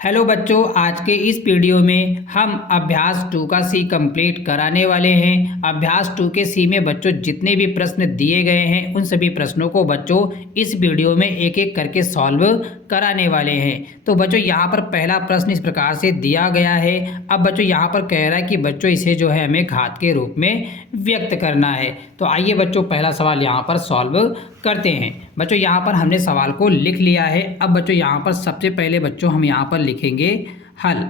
Hello बच्चों, आज के इस वीडियो में हम अभ्यास 2 का सी कंप्लीट कराने वाले हैं। अभ्यास 2 के सी में बच्चों जितने भी प्रश्न दिए गए हैं उन सभी प्रश्नों को बच्चों इस वीडियो में एक एक करके सॉल्व कराने वाले हैं। तो बच्चों यहाँ पर पहला प्रश्न इस प्रकार से दिया गया है। अब बच्चों यहाँ पर कह रहा है कि बच्चों इसे जो है हमें घात के रूप में व्यक्त करना है। तो आइए बच्चों पहला सवाल यहाँ पर सॉल्व करते हैं। बच्चों यहाँ पर हमने सवाल को लिख लिया है। अब बच्चों यहाँ पर सबसे पहले बच्चों हम यहाँ पर लिखेंगे हल।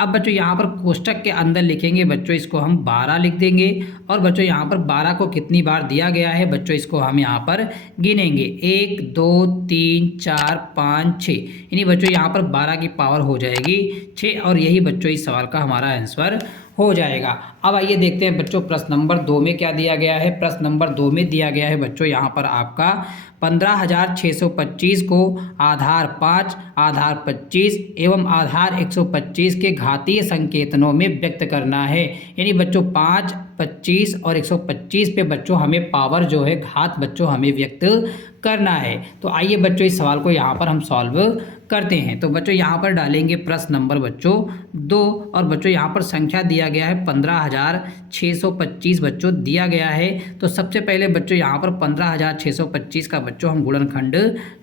अब बच्चों यहाँ पर कोष्टक के अंदर लिखेंगे बच्चों इसको हम 12 लिख देंगे। और बच्चों यहाँ पर 12 को कितनी बार दिया गया है बच्चों इसको हम यहाँ पर गिनेंगे 1 2 3 4 5 6। यानी बच्चों यहाँ पर 12 की पावर हो जाएगी 6 और यही बच्चों इस सवाल का हमारा आंसर हो जाएगा। अब आइए देखते हैं बच्चों प्रश्न नंबर 2 में क्या दिया गया है। प्रश्न नंबर 2 में दिया गया है बच्चों यहाँ पर आपका 15,625 को आधार 5, आधार 25 एवं आधार 125 के घातीय संकेतनों में व्यक्त करना है। यानी बच्चों 5, 25 और 125 पे बच्चों हमें पावर जो है घात बच्चों हमें व्यक्त करना है। तो आइए बच्चों इस सवाल को यहाँ पर हम सॉल्व करते हैं। तो बच्चों यहाँ पर डालेंगे प्रश्न नंबर बच्चों 2 और बच्चों यहाँ पर संख्या दिया गया है 15,625 बच्चों दिया गया है। तो सबसे पहले बच्चों यहाँ पर 15,625 का बच्चों हम गुणनखंड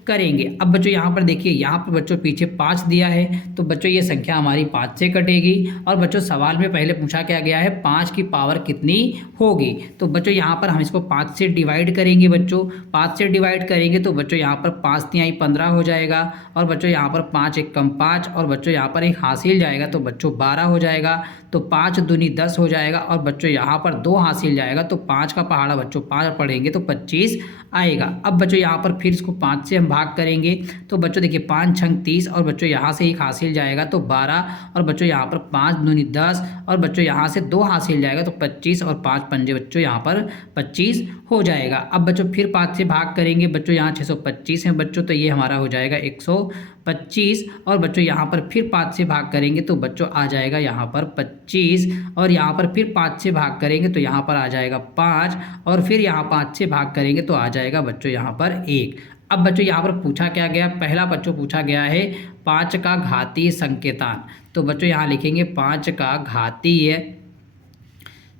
करेंगे। अब बच्चों यहाँ पर देखिए यहाँ पर बच्चों पीछे 5 दिया है तो बच्चों ये संख्या हमारी 5 से कटेगी। और बच्चों सवाल में पहले पूछा क्या गया है 5 की पावर कितनी होगी। तो बच्चों यहाँ पर हम इसको 5 से डिवाइड करेंगे। बच्चों 5 से डिवाइड करेंगे तो बच्चों यहाँ पर 5 तिहाई 15 हो जाएगा। और बच्चों यहाँ पर 5 एक कम 5 और बच्चों यहाँ पर एक हासिल जाएगा तो बच्चों 12 हो जाएगा। तो 5 दूनी 10 हो जाएगा। और बच्चों यहाँ पर 2 हासिल जाएगा तो 5 का पहाड़ा बच्चों 5 पढ़ेंगे तो 25 आएगा। अब बच्चों यहाँ पर फिर इसको 5 से हम भाग करेंगे तो बच्चों देखिए 5 छंग 30 और बच्चों यहाँ से एक हासिल जाएगा तो 12 और बच्चों यहाँ पर 5 दूनी 10 और बच्चों यहाँ से 2 हासिल जाएगा तो 25 और 5 पंजे बच्चों यहाँ पर 25 हो जाएगा। अब बच्चों फिर 5 से भाग करेंगे बच्चों यहाँ 625 है बच्चों तो ये हमारा हो जाएगा 125 और बच्चों यहाँ पर फिर 5 से भाग करेंगे तो बच्चों आ जाएगा यहाँ पर 25 और यहाँ पर फिर 5 से भाग करेंगे तो यहाँ पर आ जाएगा 5 और फिर यहाँ 5 से भाग करेंगे तो आ जाएगा बच्चों यहाँ पर 1। अब बच्चों यहाँ पर पूछा क्या गया, पहला बच्चों पूछा गया है 5 का घातीय संकेतान। तो बच्चों यहाँ लिखेंगे 5 का घातीय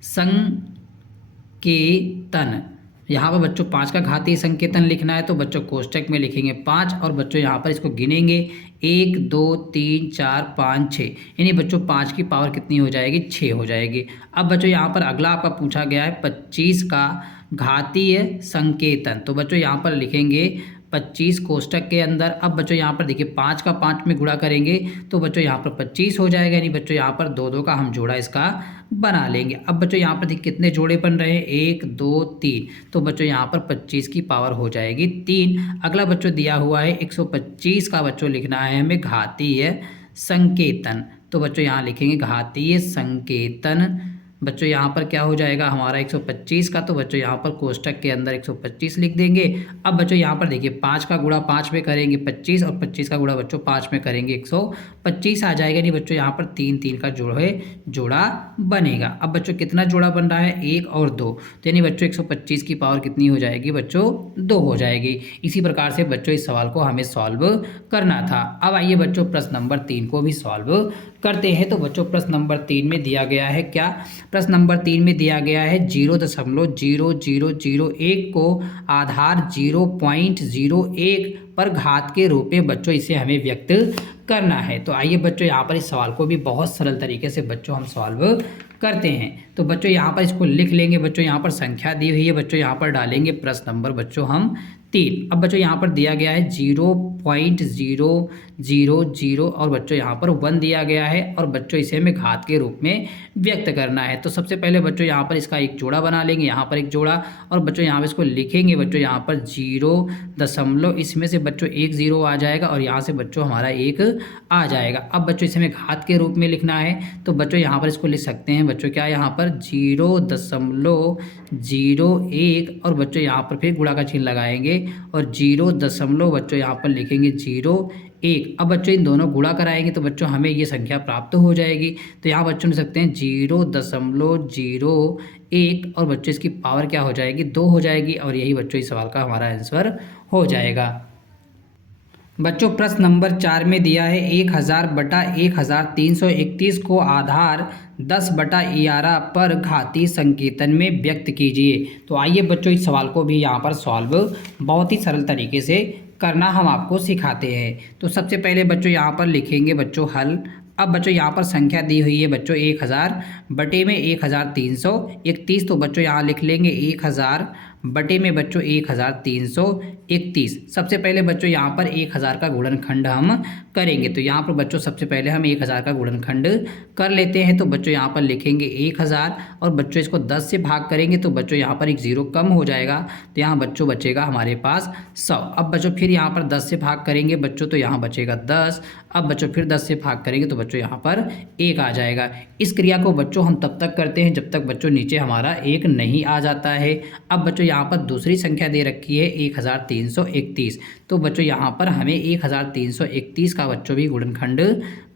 संकेतन। यहाँ पर बच्चों 5 का घातीय संकेतन लिखना है तो बच्चों कोष्टक में लिखेंगे 5 और बच्चों यहाँ पर इसको गिनेंगे 1 2 3 4 5 6। यानी बच्चों 5 की पावर कितनी हो जाएगी 6 हो जाएगी। अब बच्चों यहाँ पर अगला आपका पूछा गया है 25 का घातीय संकेतन। तो बच्चों यहाँ पर लिखेंगे 25 कोष्टक के अंदर। अब बच्चों यहाँ पर देखिए 5 का 5 में गुणा करेंगे तो बच्चों यहाँ पर 25 हो जाएगा। यानी बच्चों यहाँ पर 2 2 का हम जोड़ा इसका बना लेंगे। अब बच्चों यहाँ पर देखिए कितने जोड़े बन रहे हैं 1 2 3 तो बच्चों यहाँ पर 25 की पावर हो जाएगी 3। अगला बच्चों दिया हुआ है 125 का बच्चों लिखना है हमें घातीय संकेतन। तो बच्चों यहाँ लिखेंगे घातीय संकेतन। बच्चों यहाँ पर क्या हो जाएगा हमारा 125 का तो बच्चों यहाँ पर कोष्टक के अंदर 125 लिख देंगे। अब बच्चों यहाँ पर देखिए 5 का गुणा 5 में करेंगे 25 और 25 का गुणा बच्चों 5 में करेंगे 125 आ जाएगा। नहीं बच्चों यहाँ पर 3 3 का जोड़ा बनेगा। अब बच्चों कितना जोड़ा बन रहा है 1 और 2 तो यानी बच्चों 125 की पावर कितनी हो जाएगी बच्चों 2 हो जाएगी। इसी प्रकार से बच्चों इस सवाल को हमें सॉल्व करना था। अब आइए बच्चों प्रश्न नंबर 3 को भी सॉल्व करते हैं। तो बच्चों प्रश्न नंबर 3 में दिया गया है क्या, प्रश्न नंबर 3 में दिया गया है 0.0001 को आधार 0.01 पर घात के रूप में बच्चों इसे हमें व्यक्त करना है। तो आइए बच्चों यहाँ पर इस सवाल को भी बहुत सरल तरीके से बच्चों हम सॉल्व करते हैं। तो बच्चों यहाँ पर इसको लिख लेंगे। बच्चों यहाँ पर संख्या दी हुई है बच्चों यहाँ पर डालेंगे प्रश्न नंबर बच्चों हम 3। अब बच्चों यहाँ पर दिया गया है 0.000 और बच्चों यहाँ पर 1 दिया गया है और बच्चों इसे हमें घात के रूप में व्यक्त करना है। तो सबसे पहले बच्चों यहाँ पर इसका एक जोड़ा बना लेंगे, यहाँ पर एक जोड़ा और बच्चों यहाँ पर इसको लिखेंगे बच्चों यहाँ पर 0 इसमें से बच्चों 1 0 आ जाएगा और यहाँ से बच्चों हमारा 1 आ जाएगा। अब बच्चों इसे हमें घात के रूप में लिखना है तो बच्चों यहाँ पर इसको लिख सकते हैं बच्चों क्या यहाँ पर 0.01 और बच्चों यहाँ पर फिर गुणा का चिन्ह लगाएंगे और 0 दशमलव बच्चों यहाँ पर लिखेंगे 0.1। अब बच्चों इन दोनों गुणा कराएंगे तो बच्चों हमें ये संख्या प्राप्त हो जाएगी। तो यहाँ बच्चों लिख सकते हैं 0.01 और बच्चों इसकी पावर क्या हो जाएगी 2 हो जाएगी और यही बच्चों इस सवाल का हमारा आंसर हो जाएगा। बच्चों प्रश्न नंबर 4 में दिया है 1000 बटा 1331 को आधार 10 बटा 11 पर घातीय संकेतन में व्यक्त कीजिए। तो आइए बच्चों इस सवाल को भी यहाँ पर सॉल्व बहुत ही सरल तरीके से करना हम आपको सिखाते हैं। तो सबसे पहले बच्चों यहाँ पर लिखेंगे बच्चों हल। अब बच्चों यहाँ पर संख्या दी हुई है बच्चों 1000 बटे में 1331, तो बच्चों यहाँ लिख लेंगे 1000 बटे में बच्चों 1331। सबसे पहले बच्चों यहाँ पर 1000 का गुणनखंड हम करेंगे। तो यहाँ पर बच्चों सबसे पहले हम 1000 का गुणनखंड कर लेते हैं। तो बच्चों यहाँ पर लिखेंगे 1000 और बच्चों इसको 10 से भाग करेंगे तो बच्चों यहाँ पर एक जीरो कम हो जाएगा, तो यहाँ बच्चों बचेगा हमारे पास 100। अब बच्चों फिर यहाँ पर 10 से भाग करेंगे बच्चों, तो यहाँ बचेगा 10। अब बच्चों फिर 10 से भाग करेंगे तो बच्चों यहाँ पर 1 आ जाएगा। इस क्रिया को बच्चों हम तब तक करते हैं जब तक बच्चों नीचे हमारा 1 नहीं आ जाता है। अब बच्चों यहाँ पर दूसरी संख्या दे रखी है 1331, तो बच्चों यहाँ पर हमें 1331 का बच्चों भी गुणनखंड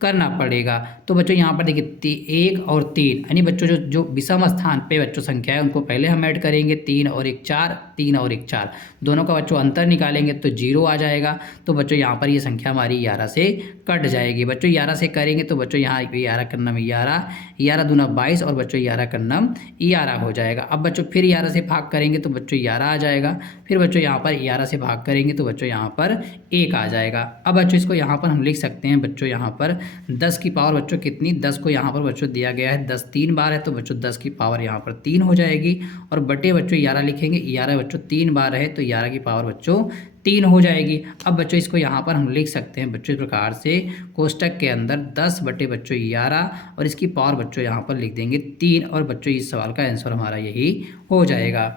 करना पड़ेगा। तो बच्चों यहाँ पर देखिए 1 और 3 यानी बच्चों जो विषम स्थान पे बच्चों संख्या है उनको पहले हम ऐड करेंगे। 3 और 1 4, 3 और 1 4, दोनों का बच्चों अंतर निकालेंगे तो 0 आ जाएगा। तो बच्चों यहाँ पर ये संख्या हमारी 11 से कट जाएगी। बच्चों 11 से करेंगे तो बच्चों यहाँ 11 का नम 11, 11 दूना 22 और बच्चों 11 का नम 11 हो जाएगा। अब बच्चों फिर 11 से भाग करेंगे तो बच्चों 11 आ जाएगा। फिर बच्चों यहाँ पर 11 से भाग करेंगे तो बच्चों यहाँ पर 1 आ जाएगा। अब बच्चों इसको यहाँ पर हम लिख सकते हैं बच्चों यहाँ पर 10 की पावर बच्चों कितनी, 10 को यहाँ पर बच्चों दिया गया है 10 3 बार है, तो बच्चों 10 की पावर यहाँ पर 3 हो जाएगी। और बटे बच्चों 11 लिखेंगे, 11 बच्चों 3 बार है तो 11 की पावर बच्चों 3 हो जाएगी। अब बच्चों इसको यहाँ पर हम लिख सकते हैं बच्चों इस प्रकार से, कोष्टक के अंदर 10 बटे बच्चों 11 और इसकी पावर बच्चों यहाँ पर लिख देंगे 3 और बच्चों इस सवाल का आंसर हमारा यही हो जाएगा।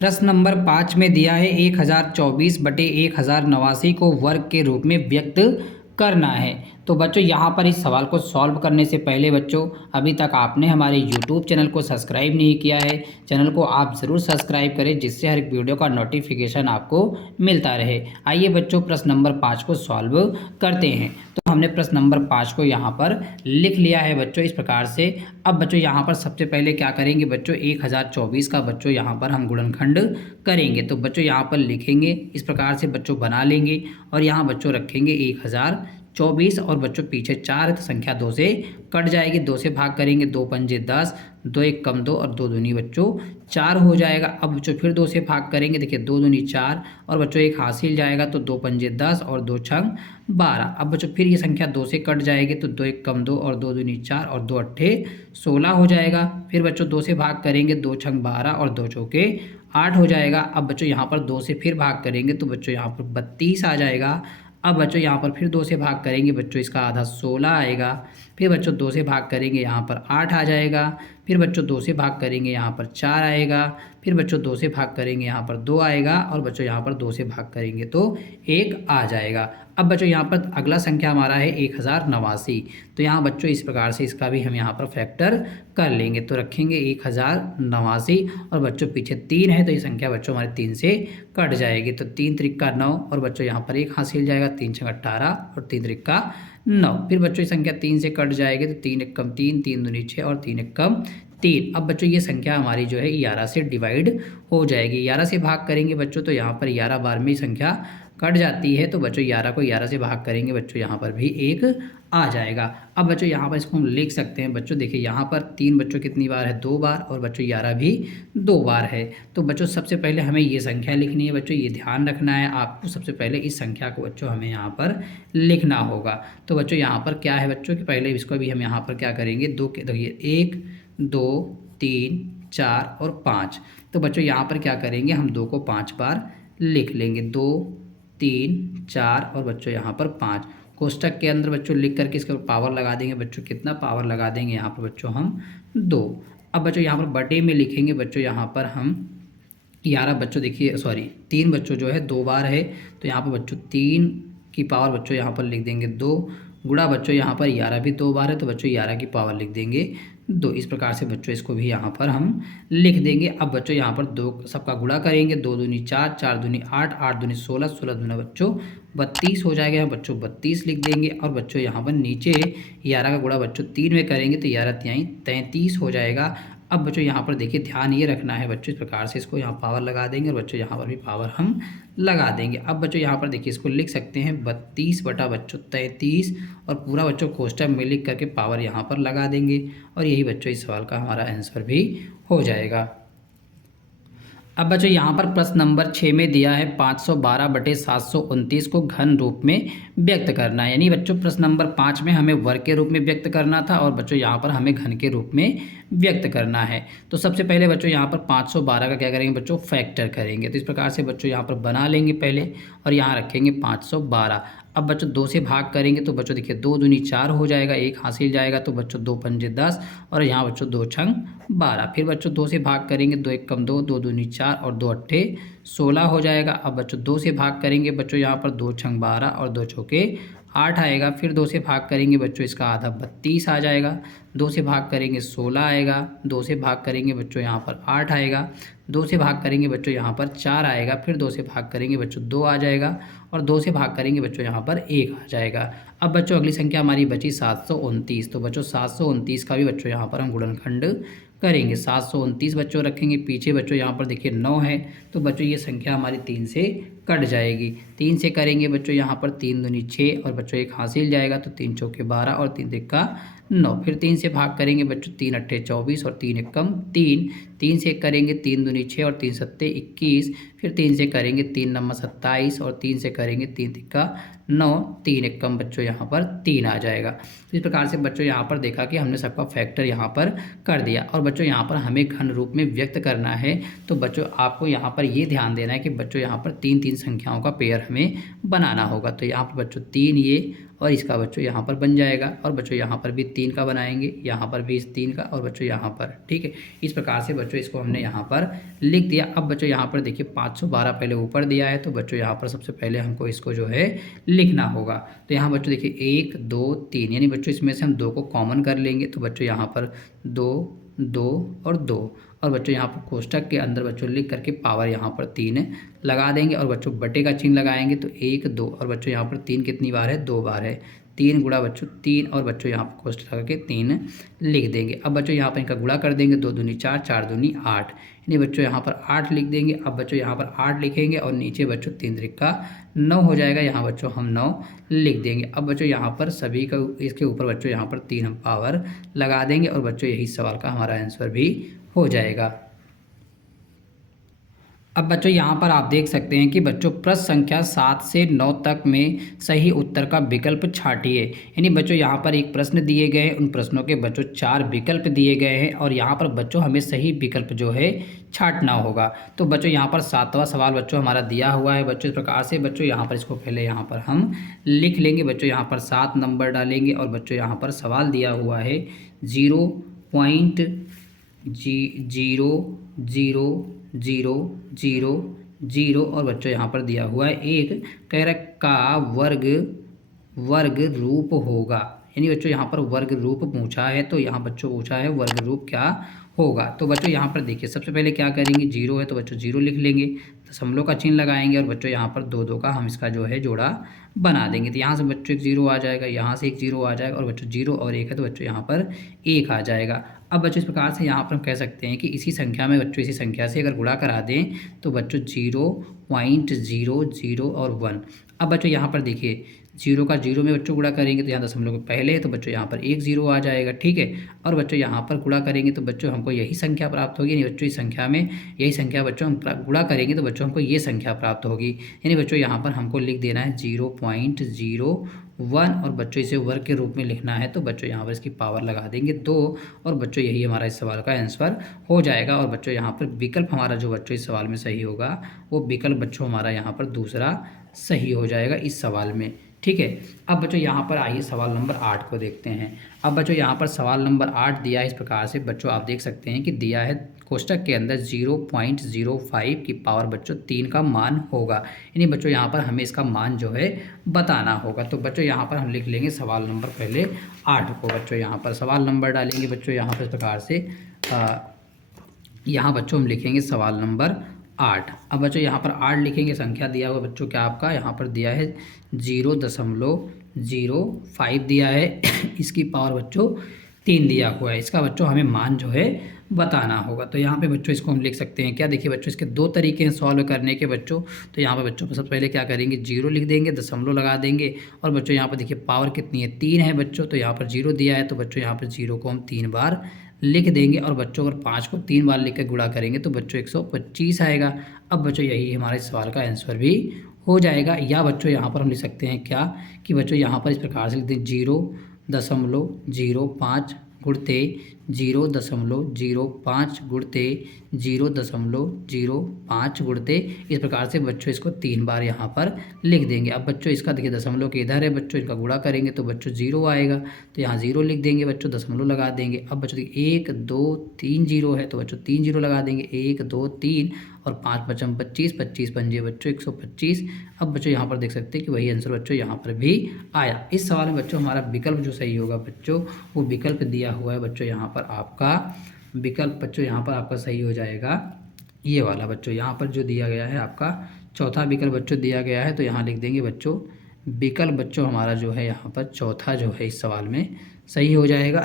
प्रश्न नंबर 5 में दिया है 1024 बटे 1089 को वर्ग के रूप में व्यक्त करना है। तो बच्चों यहाँ पर इस सवाल को सॉल्व करने से पहले बच्चों अभी तक आपने हमारे YouTube चैनल को सब्सक्राइब नहीं किया है, चैनल को आप ज़रूर सब्सक्राइब करें जिससे हर एक वीडियो का नोटिफिकेशन आपको मिलता रहे। आइए बच्चों प्रश्न नंबर 5 को सॉल्व करते हैं। तो हमने प्रश्न नंबर 5 को यहाँ पर लिख लिया है बच्चों इस प्रकार से। अब बच्चों यहाँ पर सबसे पहले क्या करेंगे बच्चों 1024 का बच्चों यहाँ पर हम गुणनखंड करेंगे। तो बच्चों यहाँ पर लिखेंगे इस प्रकार से बच्चों बना लेंगे और यहाँ बच्चों रखेंगे 1024 और बच्चों पीछे 4 है तो संख्या 2 से कट जाएगी। 2 से भाग करेंगे, 2 पंजे 10, 2 1 कम 2 और 2 दूनी बच्चों 4 हो जाएगा। अब बच्चों फिर 2 से भाग करेंगे, देखिए 2 दूनी 4 और बच्चों 1 हासिल जाएगा तो 2 पंजे 10 और 2 छंग 12। अब बच्चों फिर ये संख्या 2 से कट जाएगी तो 2 1 कम 2 और 2 दूनी 4 और 2 अट्ठे 16 हो जाएगा। फिर बच्चों 2 से भाग करेंगे, 2 छंग 12 और 2 चौके 8 हो जाएगा। अब बच्चों यहाँ पर 2 से फिर भाग करेंगे तो बच्चों यहाँ पर 32 आ जाएगा। अब बच्चों यहाँ पर फिर 2 से भाग करेंगे बच्चों इसका आधा 16 आएगा। फिर बच्चों 2 से भाग करेंगे यहाँ पर 8 आ जाएगा। फिर बच्चों 2 से भाग करेंगे यहाँ पर 4 आएगा। फिर बच्चों 2 से भाग करेंगे यहाँ पर 2 आएगा और बच्चों यहाँ पर 2 से भाग करेंगे तो 1 आ जाएगा। अब बच्चों यहाँ पर अगला संख्या हमारा है 1089। तो यहाँ बच्चों इस प्रकार से इसका भी हम यहाँ पर फैक्टर कर लेंगे। तो रखेंगे 1089 और बच्चों पीछे 3 है तो ये संख्या बच्चों हमारे 3 से कट जाएगी। तो 3 त्रिका 9 और बच्चों यहाँ पर 1 हासिल जाएगा, 3 छंग 18 और 3 त्रिका 9। फिर बच्चों ये संख्या 3 से कट जाएगी तो 3 1 कम 3, 3 दूनी 6 और 3 1 कम 3। अब बच्चों ये संख्या हमारी जो है 11 से डिवाइड हो जाएगी। 11 से भाग करेंगे बच्चों तो यहाँ पर 11 बार में संख्या कट जाती है तो बच्चों 11 को 11 से भाग करेंगे बच्चों यहाँ पर भी 1 आ जाएगा। अब बच्चों यहाँ पर इसको हम लिख सकते हैं बच्चों, देखिए यहाँ पर 3 बच्चों कितनी बार है 2 बार और बच्चों 11 भी 2 बार है। तो बच्चों सबसे पहले हमें ये संख्या लिखनी है बच्चों, ये ध्यान रखना है आपको। सबसे पहले इस संख्या को बच्चों हमें यहाँ पर लिखना होगा। तो बच्चों यहाँ पर क्या है बच्चों कि पहले इसको भी हम यहाँ पर क्या करेंगे, 2 के देखिए 1 2 3 4 और 5। तो बच्चों यहाँ पर क्या करेंगे, हम 2 को 5 बार लिख लेंगे, 2 3 4 और बच्चों यहाँ पर 5। कोष्टक के अंदर बच्चों लिख करके इसके ऊपर पावर लगा देंगे बच्चों, कितना पावर लगा देंगे यहाँ पर बच्चों हम 2। अब बच्चों यहाँ पर बटे में लिखेंगे बच्चों यहाँ पर हम 11 बच्चों, देखिए सॉरी 3 बच्चों जो है 2 बार है तो यहाँ पर बच्चों 3 की पावर बच्चों यहाँ पर लिख देंगे 2, गुणा बच्चों यहाँ पर 11 भी 2 बार है तो बच्चों 11 की पावर लिख देंगे 2। इस प्रकार से बच्चों इसको भी यहाँ पर हम लिख देंगे। अब बच्चों यहाँ पर 2 सबका गुणा करेंगे, 2 दूनी 4, 4 दूनी 8, 8 दूनी 16, 16 दूना बच्चों 32 हो जाएगा। यहाँ बच्चों 32 लिख देंगे और बच्चों यहाँ पर नीचे 11 का गुणा बच्चों 3 में करेंगे तो 11 तिहाई 33 हो जाएगा। अब बच्चों यहाँ पर देखिए ध्यान ये रखना है बच्चों, इस प्रकार से इसको यहाँ पावर लगा देंगे और बच्चों यहाँ पर भी पावर हम लगा देंगे। अब बच्चों यहाँ पर देखिए इसको लिख सकते हैं 32 बटा बच्चों 33 और पूरा बच्चों कोष्टक में लिख करके पावर यहाँ पर लगा देंगे और यही बच्चों इस सवाल का हमारा आंसर भी हो जाएगा। अब बच्चों यहाँ पर प्रश्न नंबर 6 में दिया है 512 बटे 729 को घन रूप में व्यक्त करना है। यानी बच्चों प्रश्न नंबर 5 में हमें वर्ग के रूप में व्यक्त करना था और बच्चों यहाँ पर हमें घन के रूप में व्यक्त करना है। तो सबसे पहले बच्चों यहाँ पर 512 का क्या करेंगे बच्चों, फैक्टर करेंगे। तो इस प्रकार से बच्चों यहाँ पर बना लेंगे पहले और यहाँ रखेंगे 512। अब बच्चों 2 से भाग करेंगे तो बच्चों देखिए 2 दूनी 4 हो जाएगा, 1 हासिल जाएगा तो बच्चों 2 पंजे 10 और यहाँ बच्चों 2 छंग 12। फिर बच्चों 2 से भाग करेंगे, 2 1 कम 2, 2 दूनी 4 और 2 अट्ठे 16 हो जाएगा। अब बच्चों 2 से भाग करेंगे बच्चों यहाँ पर 2 छंग 12 और 2 चौके 8 आएगा। फिर 2 से भाग करेंगे बच्चों इसका आधा 32 आ जाएगा। 2 से भाग करेंगे 16 आएगा। 2 से भाग करेंगे बच्चों यहाँ पर 8 आएगा। 2 से भाग करेंगे बच्चों यहाँ पर 4 आएगा। फिर 2 से भाग करेंगे बच्चों 2 आ जाएगा और 2 से भाग करेंगे बच्चों यहाँ पर 1 आ जाएगा। अब बच्चों अगली संख्या हमारी बची 729। तो बच्चों 729 का भी बच्चों यहाँ पर हम गुणनखंड करेंगे। 729 बच्चों रखेंगे, पीछे बच्चों यहाँ पर देखिए 9 है तो बच्चों ये संख्या हमारी 3 से कट जाएगी। 3 से करेंगे बच्चों यहाँ पर 3 दूनी 6 और बच्चों 1 हासिल जाएगा तो 3 चौके 12 और 3 तिक्का 9। फिर 3 से भाग करेंगे बच्चों 3 अट्ठे 24 और 3 एकम 3। 3 से करेंगे 3 दूनी 6 और 3 सत्ते 21। फिर 3 से करेंगे 3 नम्मा 27 और 3 से करेंगे 3 तिक्का 9। 3 एकम बच्चों यहाँ पर 3 आ जाएगा। तो इस प्रकार से बच्चों यहाँ पर देखा कि हमने सबका फैक्टर यहाँ पर कर दिया और बच्चों यहाँ पर हमें घन रूप में व्यक्त करना है। तो बच्चों आपको यहाँ पर ये ध्यान देना है कि बच्चों यहाँ पर 3 संख्याओं का पेयर हमें बनाना होगा। तो यहाँ पर बच्चों 3 ये और इसका बच्चों यहाँ पर बन जाएगा और बच्चों यहाँ पर भी 3 का बनाएंगे, यहाँ पर भी इस 3 का और बच्चों यहाँ पर, ठीक है। इस प्रकार से बच्चों इसको हमने यहाँ पर लिख दिया। अब बच्चों यहाँ पर देखिए 512 पहले ऊपर दिया है तो बच्चों यहाँ पर सबसे पहले हमको इसको जो है लिखना होगा। तो यहाँ बच्चों देखिए 1 2 3 यानी बच्चों इसमें से हम 2 को कॉमन कर लेंगे तो बच्चों यहाँ पर 2 2 और 2 और बच्चों यहाँ पर कोष्टक के अंदर बच्चों लिख करके पावर यहाँ पर 3 लगा देंगे और बच्चों बटे का चिन्ह लगाएंगे तो 1 2 और बच्चों यहाँ पर 3 कितनी बार है, 2 बार है। 3 गुणा बच्चों 3 और बच्चों यहाँ पर कोष्टक लगा के 3 लिख देंगे। अब बच्चों यहाँ पर इनका गुणा कर देंगे, 2 दूनी 4 4 दूनी 8 यानी बच्चों यहाँ पर 8 लिख देंगे। अब बच्चों यहाँ पर 8 लिखेंगे और नीचे बच्चों 3 त्रिक्का 9 हो जाएगा, यहाँ बच्चों हम 9 लिख देंगे। अब बच्चों यहाँ पर सभी का इसके ऊपर बच्चों यहाँ पर 3 हम पावर लगा देंगे और बच्चों यही सवाल का हमारा आंसर भी हो जाएगा। अब बच्चों यहाँ पर आप देख सकते हैं कि बच्चों प्रश्न संख्या 7 से 9 तक में सही उत्तर का विकल्प छाटिए। यानी बच्चों यहाँ पर एक प्रश्न दिए गए हैं, उन प्रश्नों के बच्चों 4 विकल्प दिए गए हैं और यहाँ पर बच्चों हमें सही विकल्प जो है छाटना होगा। तो बच्चों यहाँ पर 7वां सवाल बच्चों हमारा दिया हुआ है। बच्चों इस प्रकार से बच्चों यहाँ पर इसको पहले यहाँ पर हम लिख लेंगे। बच्चों यहाँ पर 7 नंबर डालेंगे और बच्चों यहाँ पर सवाल दिया हुआ है 0.00000 और बच्चों यहाँ पर दिया हुआ है एक कैरक का वर्ग रूप होगा। यानी बच्चों यहाँ पर वर्ग रूप पूछा है तो यहाँ बच्चों पूछा है वर्ग रूप क्या होगा। तो बच्चों यहाँ पर देखिए सबसे पहले क्या करेंगे, 0 है तो बच्चों 0 लिख लेंगे, दशमलव का चिन्ह लगाएंगे और बच्चों यहाँ पर 2 2 का हम इसका जो है जोड़ा बना देंगे। तो यहाँ से बच्चों एक 0 आ जाएगा, यहाँ से एक 0 आ जाएगा और बच्चों 0 और 1 है तो बच्चों यहाँ पर 1 आ जाएगा। अब बच्चों इस प्रकार से यहाँ पर हम कह सकते हैं कि इसी संख्या में बच्चों इसी संख्या से अगर गुणा करा दें तो बच्चों 0.00 और 1। अब बच्चों यहाँ पर देखिए 0 का 0 में बच्चों गुणा करेंगे तो यहाँ दशमलव के पहले है तो बच्चों यहाँ पर 1 0 आ जाएगा, ठीक है। और बच्चों यहाँ पर गुणा करेंगे तो बच्चों हमको यही संख्या प्राप्त होगी। यानी बच्चों इस संख्या में यही संख्या बच्चों हम गुणा करेंगे तो बच्चों हमको ये संख्या प्राप्त होगी। यानी बच्चों यहाँ पर हमको लिख देना है 0.01 और बच्चों इसे वर्ग के रूप में लिखना है तो बच्चों यहाँ पर इसकी पावर लगा देंगे 2 और बच्चों यही हमारा इस सवाल का आंसर हो जाएगा। और बच्चों यहाँ पर विकल्प हमारा जो बच्चों इस सवाल में सही होगा वो विकल्प बच्चों हमारा यहाँ पर दूसरा सही हो जाएगा इस सवाल में, ठीक है। अब बच्चों यहाँ पर आइए सवाल नंबर 8 को देखते हैं। अब बच्चों यहाँ पर सवाल नंबर 8 दिया है इस प्रकार से बच्चों आप देख सकते हैं कि दिया है कोष्टक के अंदर 0.05 की पावर बच्चों 3 का मान होगा। यानी बच्चों यहाँ पर हमें इसका मान जो है बताना होगा। तो बच्चों यहाँ पर हम लिख लेंगे सवाल नंबर पहले 8 को। बच्चों यहाँ पर सवाल नंबर डालेंगे बच्चों यहाँ पर इस प्रकार से यहाँ बच्चों हम लिखेंगे सवाल नंबर 8। अब बच्चों यहाँ पर 8 लिखेंगे, संख्या दिया हुआ बच्चों क्या आपका यहाँ पर दिया है 0.05 दिया है इसकी पावर बच्चों 3 दिया हुआ है। इसका बच्चों हमें मान जो है बताना होगा। तो यहाँ पे बच्चों इसको हम लिख सकते हैं क्या, देखिए बच्चों इसके 2 तरीके हैं सॉल्व करने के बच्चों। तो यहाँ पे बच्चों सबसे पहले क्या करेंगे, 0 लिख देंगे, दशमलव लगा देंगे और बच्चों यहाँ पर देखिए पावर कितनी है, 3 है बच्चों। तो यहाँ पर 0 दिया है तो बच्चों यहाँ पर 0 को हम 3 बार लिख देंगे और बच्चों अगर 5 को 3 बार लिख कर गुणा करेंगे तो बच्चों 125 आएगा। अब बच्चों यही हमारे सवाल का आंसर भी हो जाएगा। या बच्चों यहाँ पर हम लिख सकते हैं क्या कि बच्चों यहाँ पर इस प्रकार से लिखते हैं 0.05 गुणते 0.05 गुणते 0.05 गुणते, इस प्रकार से बच्चों इसको 3 बार यहाँ पर लिख देंगे। अब बच्चों इसका देखिए दशमलव के इधर है बच्चों, इनका गुणा करेंगे तो बच्चों 0 आएगा, तो यहाँ 0 लिख देंगे बच्चों, दशमलव लगा देंगे। अब बच्चों देखिए 1 2 3 0 है तो बच्चों 3 0 लगा देंगे, 1 2 3 और 5 पचम 25, 25 पंजे बच्चों 125। अब बच्चों यहाँ पर देख सकते हैं कि वही आंसर बच्चों यहाँ पर भी आया। इस सवाल में बच्चों हमारा विकल्प जो सही होगा बच्चों, वो विकल्प दिया हुआ है बच्चों, यहाँ पर आपका विकल्प बच्चों यहाँ पर आपका सही हो जाएगा ये वाला बच्चों। यहाँ पर जो दिया गया है आपका चौथा विकल्प बच्चों दिया गया है, तो यहाँ लिख देंगे बच्चों विकल्प बच्चों हमारा जो है यहाँ पर चौथा जो है इस सवाल में सही हो जाएगा।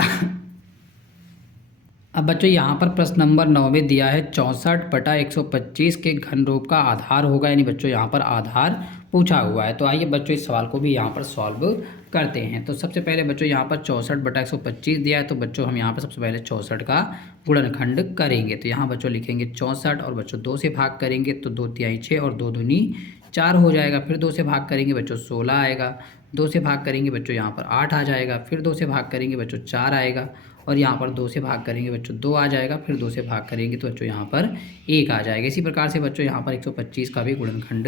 अब बच्चों यहाँ पर प्रश्न नंबर 9 में दिया है 64/125 के घन रूप का आधार होगा, यानी बच्चों यहाँ पर आधार पूछा हुआ है। तो आइए बच्चों इस सवाल को भी यहाँ पर सॉल्व करते हैं। तो सबसे पहले बच्चों यहाँ पर 64/125 दिया है, तो बच्चों हम यहाँ पर सबसे पहले 64 का गुणनखंड करेंगे। तो यहाँ बच्चों लिखेंगे 64 और बच्चों 2 से भाग करेंगे तो 2 तिहाई 6 और 2 दूनी 4 हो जाएगा। फिर 2 से भाग करेंगे बच्चों 16 आएगा, 2 से भाग करेंगे बच्चों यहाँ पर 8 आ जाएगा, फिर 2 से भाग करेंगे बच्चों 4 आएगा और यहाँ पर 2 से भाग करेंगे बच्चों 2 आ जाएगा, फिर 2 से भाग करेंगे तो बच्चों यहाँ पर 1 आ जाएगा। इसी प्रकार से बच्चों यहाँ पर 125 का भी गुणनखंड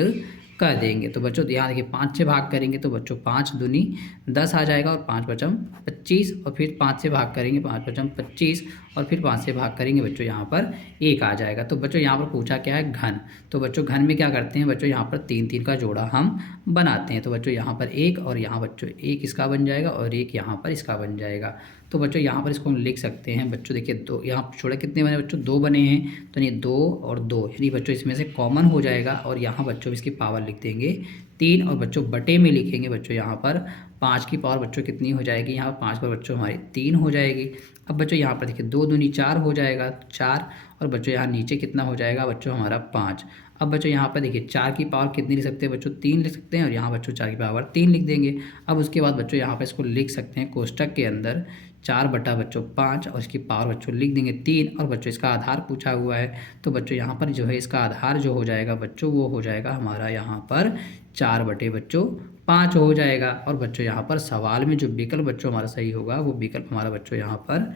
कर देंगे। तो बच्चों यहाँ देखिए 5 से भाग करेंगे तो बच्चों 5 दूनी 10 आ जाएगा और 5 पचम 25 और फिर 5 से भाग करेंगे 5 पचम 25 और फिर 5 से भाग करेंगे बच्चों यहाँ पर 1 आ जाएगा। तो बच्चों यहाँ पर पूछा क्या है, घन। तो बच्चों घन में क्या करते हैं बच्चों, यहाँ पर 3 3 का जोड़ा हम बनाते हैं। तो बच्चों यहाँ पर 1 और यहाँ बच्चों 1 इसका बन जाएगा और 1 यहाँ पर इसका बन जाएगा। तो बच्चों यहाँ पर इसको हम लिख सकते हैं बच्चों, देखिए 2 यहाँ जोड़े कितने बने बच्चों, 2 बने हैं। तो ये 2 और 2 यानी बच्चों इसमें से कॉमन हो जाएगा और यहाँ बच्चों इसकी पावर लिख देंगे 3 और बच्चों बटे में लिखेंगे बच्चों यहाँ पर 5 की पावर बच्चों कितनी हो जाएगी, यहाँ 5 पर बच्चों हमारी 3 हो जाएगी। अब बच्चों यहाँ पर देखिए 2 दूनी 4 हो जाएगा 4 और बच्चों यहाँ नीचे कितना हो जाएगा बच्चों हमारा 5। अब बच्चों यहाँ पर देखिए 4 की पावर कितनी लिख सकते हैं बच्चों, 3 लिख सकते हैं और यहाँ बच्चों 4 की पावर 3 लिख देंगे। अब उसके बाद बच्चों यहाँ पर इसको लिख सकते हैं कोष्टक के अंदर 4 बटा बच्चों 5 और इसकी पावर बच्चों लिख देंगे 3 और बच्चों इसका आधार पूछा हुआ है। तो बच्चों यहाँ पर जो है इसका आधार जो हो जाएगा बच्चों वो हो जाएगा हमारा यहाँ पर 4 बटे बच्चों 5 हो जाएगा। और बच्चों यहाँ पर सवाल में जो विकल्प बच्चों हमारा सही होगा वो विकल्प हमारा बच्चों यहाँ पर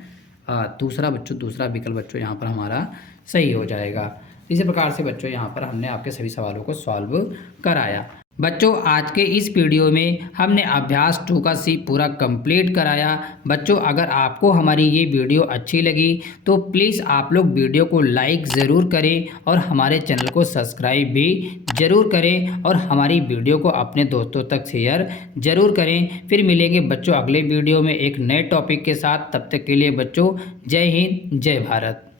दूसरा विकल्प बच्चों यहाँ पर हमारा सही हो जाएगा। इसी प्रकार से बच्चों यहाँ पर हमने आपके सभी सवालों को सॉल्व कराया। बच्चों आज के इस वीडियो में हमने अभ्यास 2 का सी पूरा कंप्लीट कराया। बच्चों अगर आपको हमारी ये वीडियो अच्छी लगी तो प्लीज़ आप लोग वीडियो को लाइक ज़रूर करें और हमारे चैनल को सब्सक्राइब भी ज़रूर करें और हमारी वीडियो को अपने दोस्तों तक शेयर ज़रूर करें। फिर मिलेंगे बच्चों अगले वीडियो में एक नए टॉपिक के साथ। तब तक के लिए बच्चों जय हिंद जय भारत।